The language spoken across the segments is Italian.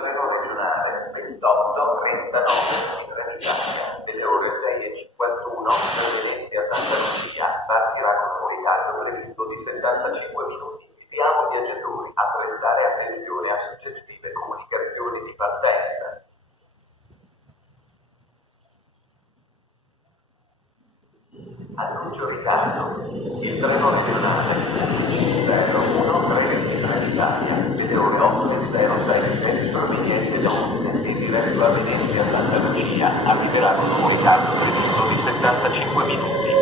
treno regionale 28-39 in Trenitalia delle ore 6:51 proveniente a Santa Lucia partirà con un ritardo previsto di 75 minuti. Invitiamo viaggiatori a prestare attenzione a successive comunicazioni di partenza. Annuncio ritardo. Il treno regionale 01 Trento Trenitalia delle ore 8:07 proveniente da Udine e diretto a Venezia Santa Lucia arriverà con un ritardo previsto di 75 minuti.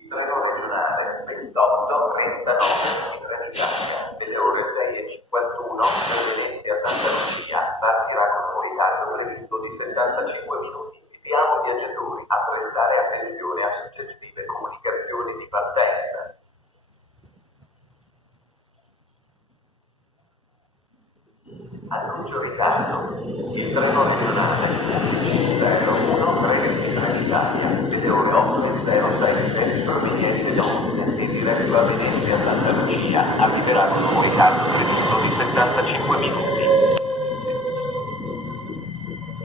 Il treno regionale 28-39 in Trenitalia delle ore 6:51 proveniente a Santa Lucia partirà con un ritardo previsto di 75 minuti. Invitiamo viaggiatori a prestare attenzione a successive comunicazioni di partenza. Annuncio ritardo. Il treno regionale 01 Trento Trenitalia delle ore 8:07 proveniente da Udine e diretto a Venezia Santa Lucia arriverà con un ritardo previsto di 75 minuti.